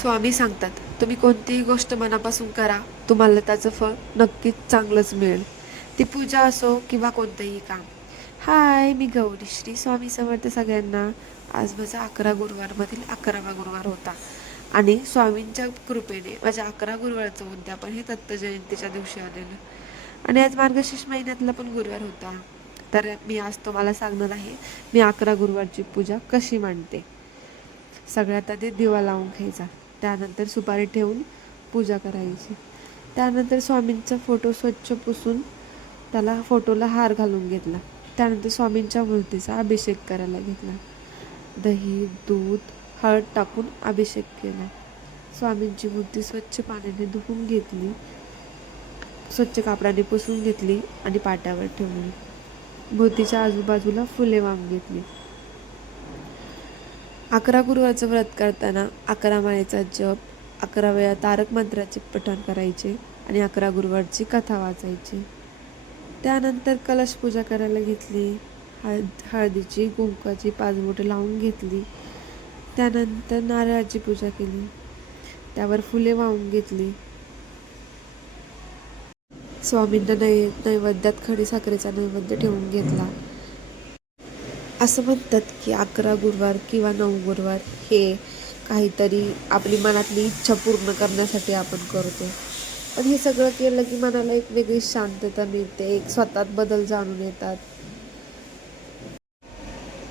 स्वामी सांगतात, तुम्ही कोणतीही गोष्ट मनापासून करा, तुम्हाला त्याचं फळ नक्कीच चांगलंच मिळेल. ती पूजा असो किंवा कोणतंही काम. हाय, मी गौरी. श्री स्वामी समर्थ सगळ्यांना. आज माझा 11 गुरुवारमधील 11वा गुरुवार होता आणि स्वामींच्या कृपेने माझ्या 11 गुरुवारचं उद्यापन हे दत्त जयंतीच्या दिवशी आलेलं. आणि आज मार्गशीर्ष महिन्यातला पण गुरुवार होता. तर मी आज तुम्हाला सांगणार आहे, मी 11 गुरुवारची पूजा कशी मांडते. सगळ्यात आधी दिवा लावून घ्यायचा, त्यानंतर सुपारी ठेवून पूजा करायची. त्यानंतर स्वामींचा फोटो स्वच्छ पुसून त्याला फोटोला हार घालून घेतला. त्यानंतर स्वामींच्या मूर्तीचा अभिषेक करायला घेतला. दही, दूध, हळद टाकून अभिषेक केला. स्वामींची मूर्ती स्वच्छ पाण्याने धुवून घेतली, स्वच्छ कापडाने पुसून घेतली आणि पाट्यावर ठेवली. मूर्तीच्या आजूबाजूला फुले वाहून घेतली. 11 गुरुवारचं व्रत करताना 11 माळेचा जप, 11 वेळा तारक मंत्राचे पठण करायचे आणि 11 गुरुवारची कथा वाचायची. त्यानंतर कलश पूजा करायला घेतली. हळदीची, कुंकवाची 5 बोटं लावून घेतली. त्यानंतर नारळाची पूजा केली. त्यावर फुले वाहून घेतली. स्वामींना नैवेद्यात खडी साखरेचा नैवेद्य ठेवून घेतला. असं म्हणतात की 11 गुरुवार किंवा 9 गुरुवार हे काहीतरी आपली मनातली इच्छा पूर्ण करण्यासाठी आपण करतो. पण हे सगळं केलं की मनाला एक वेगळी शांतता मिळते, एक स्वतःत बदल जाणून येतात.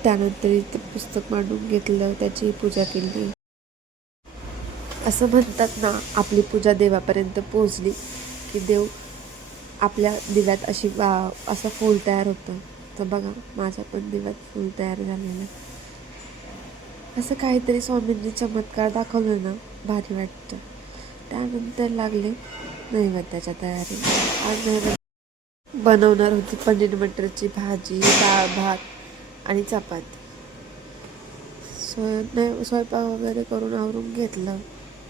त्यानंतर इथं पुस्तक मांडून घेतलं, त्याची पूजा केली. असं म्हणतात ना, आपली पूजा देवापर्यंत पोहोचली की देव आपल्या दिव्यात असं फूल तयार होतं. तर बघा, माझ्या पण दिव्यात फूल तयार झालेलं. असं काहीतरी स्वामींनी चमत्कार दाखवलं ना, भारी वाटतं. त्यानंतर लागले नैवेद्याच्या तयारी. आज नैवेद्य बनवणार होती पनीर मटरची भाजी, डाळ भात आणि चपाती. स्वयंपाक वगैरे करून आवरून घेतलं.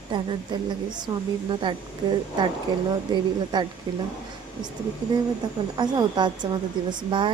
त्यानंतर लगेच स्वामींना ताट केलं, देवीला ताट केलं, मस्तपैकी नैवेद्य दाखवलं. असा होता आजचा माझा दिवस. बाय.